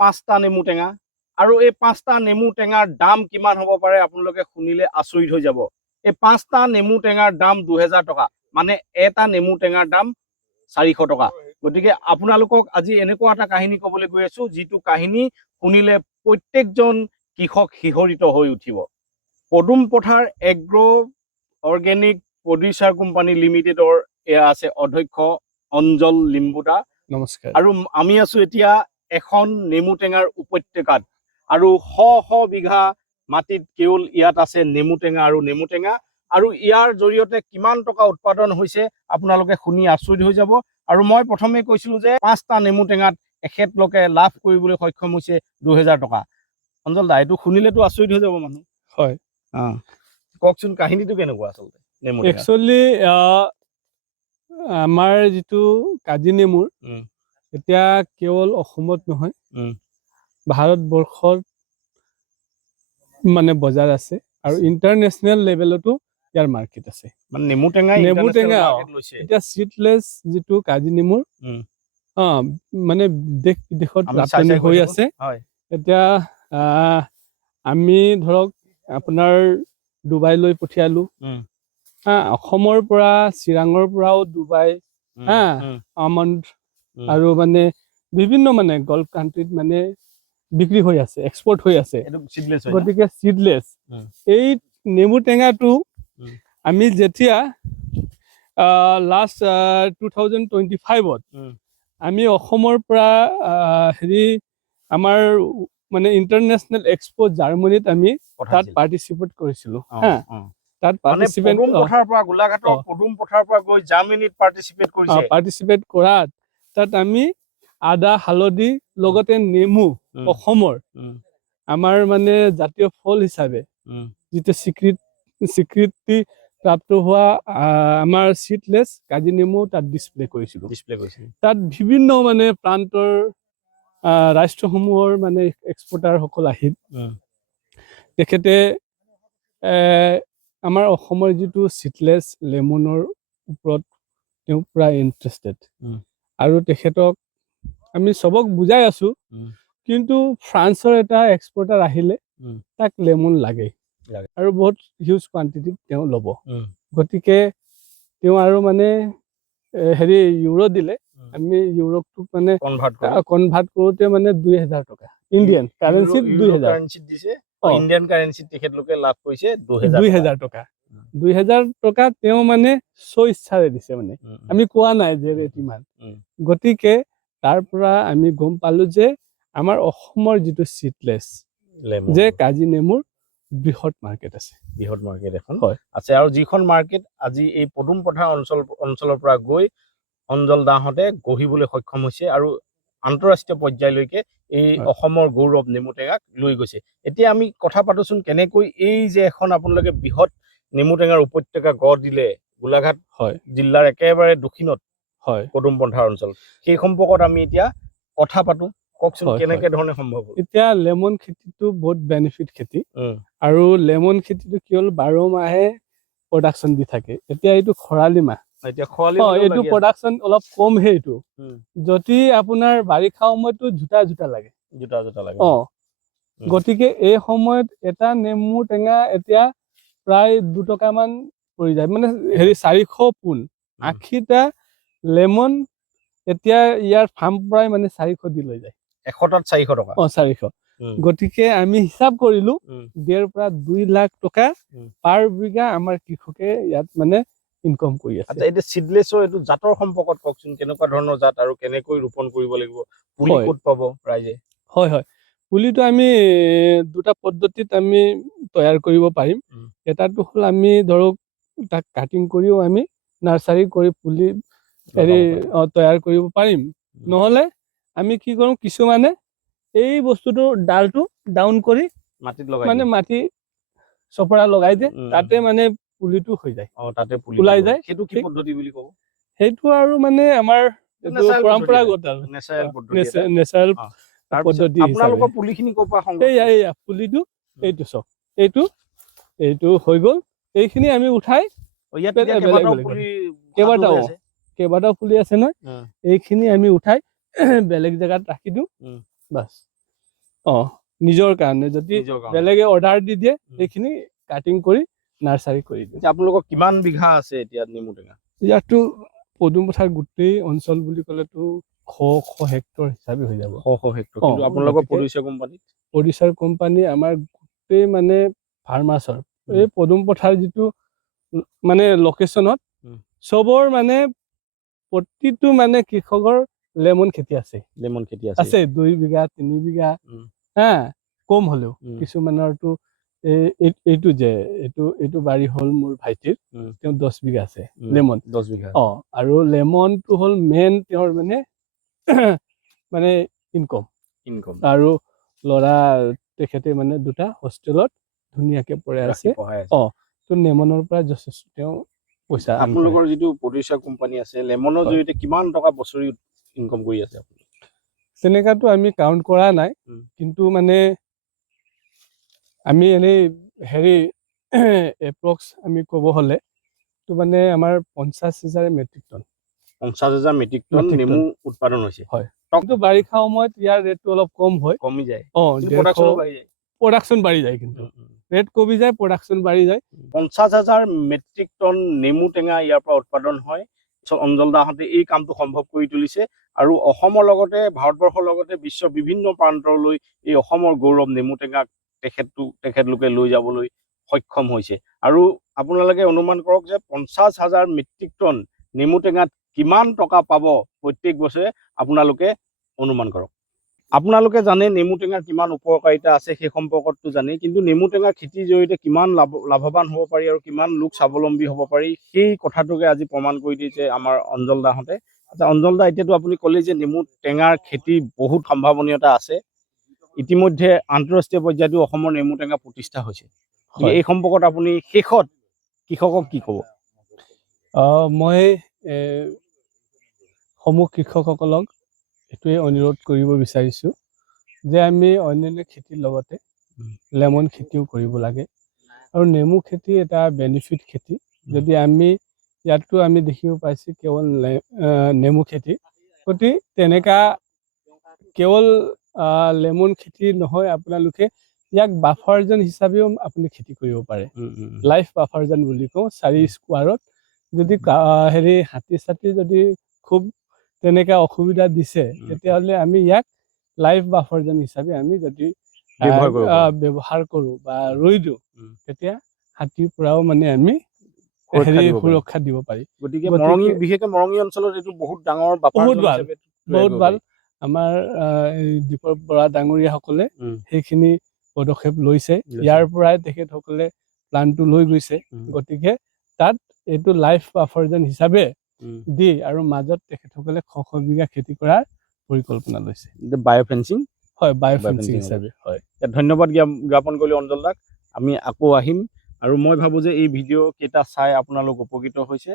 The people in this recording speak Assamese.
5টা নেমু টেঙা আৰু এই 5টা নেমু টেঙাৰ দাম কিমান হ'ব পাৰে আপোনালোকে শুনিলে আচৰিত হৈ যাব। এই 5টা নেমু টেঙাৰ দাম 2000 টকা, মানে এটা নেমু টেঙাৰ দাম 400 টকা। গতিকে আপোনালোকক আজি এনেকুৱা এটা কাহিনী ক'বলৈ গৈ আছো যিটো কাহিনী শুনিলে প্ৰত্যেকজন কৃষক শিহৰিত হৈ উঠিব। পদুম পথাৰ এগ্ৰ অৰ্গেনিক প্ৰডিউচাৰ কোম্পানী লিমিটেডৰ এয়া আছে অধ্যক্ষ অঞ্জল লিম্বুদা। নমস্কাৰ। আৰু আমি আছো এতিয়া এখন নেমু টেঙাৰ উপত্যকাত, আৰু শ শ বিঘা মাটিত কেৱল ইয়াত আছে নেমু টেঙা আৰু নেমু টেঙা। আৰু ইয়াৰ জৰিয়তে কিমান টকা উৎপাদন হৈছে আপোনালোকে শুনি আচৰিত হৈ যাব। আৰু মই প্ৰথমে কৈছিলো যে 5টা নেমু টেঙাত এখেতলোকে লাভ কৰিবলৈ সক্ষম হৈছে 2000 টকা। অঞ্জল দা, এইটো শুনিলেতো আচৰিত হৈ যাব মানুহ। হয়, কওকচোন কাহিনীটো কেনেকুৱা আচলতে নেমু টেঙা? একচুৱেলি আমাৰ যিটো কাজি নেমুৰ এতিয়া কেৱল অসমত নহয়, ভাৰতবৰ্ষত মানে বজাৰ আছে আৰু ইণ্টাৰনেশ্যনেল লেভেলতো ইয়াৰ মাৰ্কেট আছে। মানে নেমু টেঙা এতিয়া চিডলেছ যিটো কাজি নেমুৰ মানে দেশ বিদেশত ৰপ্তানি হৈ আছে। এতিয়া আমি ধৰক আপোনাৰ ডুবাইলৈ পঠিয়ালো, অসমৰ পৰা চিৰাঙৰ পৰাও ডুবাই, আমণ্ড আৰু মানে বিভিন্ন মানে গল্ফ কাণ্ট্ৰিত মানে বিক্ৰী হৈ আছে, এক্সপৰ্ট হৈ আছে। গতিকে চিডলেছ এই নেমু টেঙাটো আমি যেতিয়া লাষ্ট 2025-ত আমি অসমৰ পৰা আমাৰ মানে ইণ্টাৰনেশ্যনেল এক্সপো জাৰ্মানীত আমি তাত পাৰ্টিচিপেট কৰিছিলো। তাত পাৰ্টিচিপেট কৰাত তাত আমি আদা, হালধি লগতে নেমু অসমৰ আমাৰ মানে জাতীয় ফল হিচাপে যিটো স্বীকৃতি প্ৰাপ্ত হোৱা আমাৰ চিডলেছ কাজি নেমু তাত ডিছপ্লে কৰিছিলো। তাত বিভিন্ন মানে প্ৰান্তৰ ৰাষ্ট্ৰসমূহৰ মানে এক্সপৰ্টাৰসকল আহিল। তেখেতে আমাৰ অসমৰ যিটো চিডলেছ লেমনৰ ওপৰত তেওঁ পুৰা ইণ্টাৰেষ্টেড, আৰু তেখেতক আমি চবক বুজাই আছো, কিন্তু ফ্ৰান্সৰ এটা এক্সপৰ্টাৰ আহিলে তাক লেমন লাগে আৰু বহুত হিউজ কোৱান্টিটিত তেওঁ ল'ব। গতিকে তেওঁ আৰু মানে ইউৰো দিলে, আমি ইউৰোটোক মানে কনভাৰ্ট কৰোতে মানে 2000 টকা ইণ্ডিয়ান কাৰেঞ্চিত 2000 টকা। 2000 টকা তেওঁ মানে ইচ্ছাৰে দিছে, মানে আমি কোৱা নাই যে ৰেট ইমান। গতিকে তাৰ পৰা আমি গম পালো যে আমাৰ অসমৰ যিটো চিডলেছ যে কাজি নেমুৰ বৃহৎ মাৰ্কেট আছে, বৃহৎ মাৰ্কেট এখন আছে। আৰু যিখন মাৰ্কেট আজি এই পদুম পথাৰ অঞ্চলৰ পৰা গৈ অঞ্জল দাহঁতে গঢ়িবলৈ সক্ষম হৈছে আৰু আন্তঃৰাষ্ট্ৰীয় পৰ্যায়লৈকে এই অসমৰ গৌৰৱ নেমু টেঙাক লৈ গৈছে। এতিয়া আমি কথা পাতোচোন কেনেকৈ এই যে এখন আপোনালোকে বৃহৎ নেমু টেঙাৰ উপত্যকা গঢ় দিলে গোলাঘাট জিলাৰ একেবাৰে দক্ষিণত পদুম পথাৰ অঞ্চল, সেই সম্পৰ্কত আমি এতিয়া কথা পাতো। কওকচোন কেনেকে ধৰণে সম্ভৱ হ'ল? এতিয়া লেমন খেতিটো বহুত বেনিফিট খেতি, আৰু লেমন খেতিটো কেৱল 12 মাহে প্ৰডাকশ্যন দি থাকে। এতিয়া এইটো খৰালি মাহ, এইটো প্ৰডাকশ্যন অলপ কমহে। এইটো যদি আপোনাৰ বাৰিষা সময়তো জোতা লাগে। গতিকে এই সময়ত এটা নেমু টেঙা এতিয়া প্ৰায় 2 টকামান পৰি যায়, মানে 400 পোন 80টা লেমন এতিয়া ইয়াৰ ফাৰ্ম পৰাই মানে 400 দি লৈ যায়। 100টাত 400 টকা? 400। গতিকে আমি হিচাপ কৰিলো 1.5 পৰা 2 লাখ টকা পাৰ বিঘা আমাৰ কৃষকে ইয়াত মানে ইনকম কৰি আছে। আচ্ছা, এতিয়া সিডলেছৰ এইটো জাতৰ সম্পৰ্কত কওকচোন, কেনেকুৱা ধৰণৰ জাত আৰু কেনেকৈ ৰোপণ কৰিব লাগিব, পুলি ক'ত পাব ৰাইজে? হয়, পুলিটো আমি দুটা পদ্ধতিত আমি তৈয়াৰ কৰিব পাৰিম। এটাটো হ'ল আমি ধৰক তাক কাটিং কৰিও আমি নাৰ্সাৰী কৰি পুলি তৈয়াৰ কৰিব পাৰিম। নহলে আমি কি কৰোঁ, কিছুমানে এই বস্তুটো ডালটো ডাউন কৰি মাটিত মাটি চপৰা লগাই দিয়ে, তাতে মানে পুলিটো হৈ যায়, তাতে ওলাই যায়। সেইটো কি পদ্ধতি বুলি ক'ব? সেইটো আৰু মানে আমাৰ পৰম্পৰাগত আৰু নেচাৰেল পদ্ধতি। আপোনালোকৰ পুলিখিনি ক'ৰ পৰা সংগ্ৰহ? এইয়া পুলিটো, এইটো চাওক, এইটো হৈ গ'ল। এইখিনি আমি উঠাই কেইবাটাও পুলি আছে নহয়, এইখিনি আমি উঠাই বেলেগ জেগাত ৰাখি দিওঁ, বাছ নিজৰ কাৰণে যদি নিজৰ কাৰণে। বেলেগে অৰ্ডাৰ দি দিয়ে সেইখিনি কাটিং কৰি নাৰ্চাৰী কৰি দিওঁ। এতিয়া আপোনালোকৰ কিমান বিঘা আছে এতিয়া নেমু টেঙা? ইয়াততো পদুম পথাৰ গোটেই অঞ্চল বুলি ক'লেতো শ হেক্টৰ হিচাপে হৈ যাব। শ হেক্টৰ। কিন্তু আপোনালোকৰ গতিকে প্ৰডিউচাৰ কোম্পানী প্ৰডিউচাৰ কোম্পানী আমাৰ গোটেই মানে ফাৰ্মাৰ্চৰ এই পদুম পথাৰ যিটো মানে লোকেশ্যনত চবৰ মানে প্ৰতিটো মানে কৃষকৰ লেমন খেতি আছে। লেমন খেতি আছে 2 বিঘা 3 বিঘা হা কম হলেও কিছুমানৰটো এইটো যে এইটো বাৰী হ'ল মোৰ ভাইটিৰ তেওঁ 10 বিঘা আছে লেমন 10 বিঘা আৰু লেমনটো হ'ল মেইন তেওঁৰ মানে মানে ইনকম আৰু ল'ৰা তেখেতে মানে 2টা হোষ্টেলত ধুনীয়াকে পঢ়াই আছে তো লেমনৰ পৰা যথেষ্ট তেওঁ পইচা আপোনালোকৰ যিটো প্ৰডিউচাৰ কোম্পানী আছে লেমনৰ জৰিয়তে কিমান টকা বছৰি ইনকম কৰি আছে আপুনি? তেনেকাটো আমি কাউন্ট কৰা নাই কিন্তু মানে আমি এনেই হেৰি এপ্ৰক্স আমি ক'ব হলে তো মানে আমাৰ 50,000 মেট্ৰিক টন 50,000 মেট্ৰিক টন নেমু উৎপাদন হৈছে। হয় কিন্তু বাৰিষা সময়ত ইয়াৰ ৰেটটো অলপ কম হয়, কমি যায়। প্ৰডাকশ্যন বাঢ়ি যায় কিন্তু ৰেট কমি যায়, প্ৰডাকশ্যন বাঢ়ি যায়। 50,000 মেট্ৰিক টন নেমু টেঙা ইয়াৰ পৰা উৎপাদন হয়। অঞ্জল দাহঁতে এই কামটো সম্ভৱ কৰি তুলিছে আৰু অসমৰ লগতে ভাৰতবৰ্ষৰ লগতে বিশ্বৰ বিভিন্ন প্ৰান্তৰলৈ এই অসমৰ গৌৰৱ নেমু টেঙাক তেখেতলোকে লৈ যাবলৈ সক্ষম হৈছে। আৰু আপোনালোকে অনুমান কৰক যে 50,000 মেট্ৰিক টন নেমু টেঙাত কিমান টকা পাব প্ৰত্যেক বছৰে আপোনালোকে অনুমান কৰক। আপোনালোকে জানে নেমু টেঙাৰ কিমান উপকাৰিতা আছে সেই সম্পৰ্কতটো জানেই, কিন্তু নেমু টেঙাৰ খেতিৰ জৰিয়তে কিমান লাভৱান হ'ব পাৰি আৰু কিমান লোক স্বাৱলম্বী হ'ব পাৰি সেই কথাটোকে আজি প্ৰমাণ কৰি দিছে আমাৰ অঞ্জল দাহঁতে। আচ্ছা অঞ্জল দা, এতিয়াতো আপুনি ক'লে যে নেমু টেঙাৰ খেতি বহুত সম্ভাৱনীয়তা আছে, ইতিমধ্যে আন্তঃৰাষ্ট্ৰীয় পৰ্যায়তো অসমৰ নেমু টেঙা প্ৰতিষ্ঠা হৈছে। এই সম্পৰ্কত আপুনি শেষত কৃষকক কি ক'ব? মই সমূহ কৃষকসকলক এইটোৱে অনুৰোধ কৰিব বিচাৰিছোঁ যে আমি অন্যান্য খেতিৰ লগতে লেমন খেতিও কৰিব লাগে আৰু নেমু খেতি এটা বেনিফিট খেতি। যদি আমি ইয়াতো আমি দেখিব পাইছোঁ কেৱল নেমু খেতি গতি তেনেকা কেৱল লেমন খেতি নহয়, আপোনালোকে ইয়াক বাফাৰজন হিচাপেও আপুনি খেতি কৰিব পাৰে। লাইফ বাফাৰজন বুলি কওঁ। 4 স্কোৱাৰত যদি হেৰি হাতী যদি খুব তেনেকা অসুবিধা দিছে তেতিয়াহ'লে আমি ইয়াক লাইফ বাফাৰজন হিচাপে আমি যদি ব্যৱহাৰ কৰোঁ বা ৰুই দিওঁ তেতিয়া হাতীৰ পৰাও মানে আমি সুৰক্ষা দিব পাৰি। গতিকে বিশেষকৈ মৰঙী অঞ্চলত এইটো বহুত ডাঙৰ বহুত ভাল। আমাৰ দীপক বৰা ডাঙৰীয়াসকলে সেইখিনি পদক্ষেপ লৈছে, ইয়াৰ পৰাই তেখেতসকলে প্লানটো লৈ গৈছে। গতিকে তাত এইটো লাইফ বাফাৰজন হিচাপে দি আৰু মাজত তেখেতসকলে শ বিঘা খেতি কৰাৰ পৰিকল্পনা লৈছে। বায়'ফেন্সিং হয়, বায়'ফেন্সিং হিচাপে। হয়, ধন্যবাদ জ্ঞাপন কৰিলোঁ অঞ্জল দাক। আমি আকৌ আহিম আৰু মই ভাবোঁ যে এই ভিডিঅ' কেইটা চাই আপোনালোক উপকৃত হৈছে।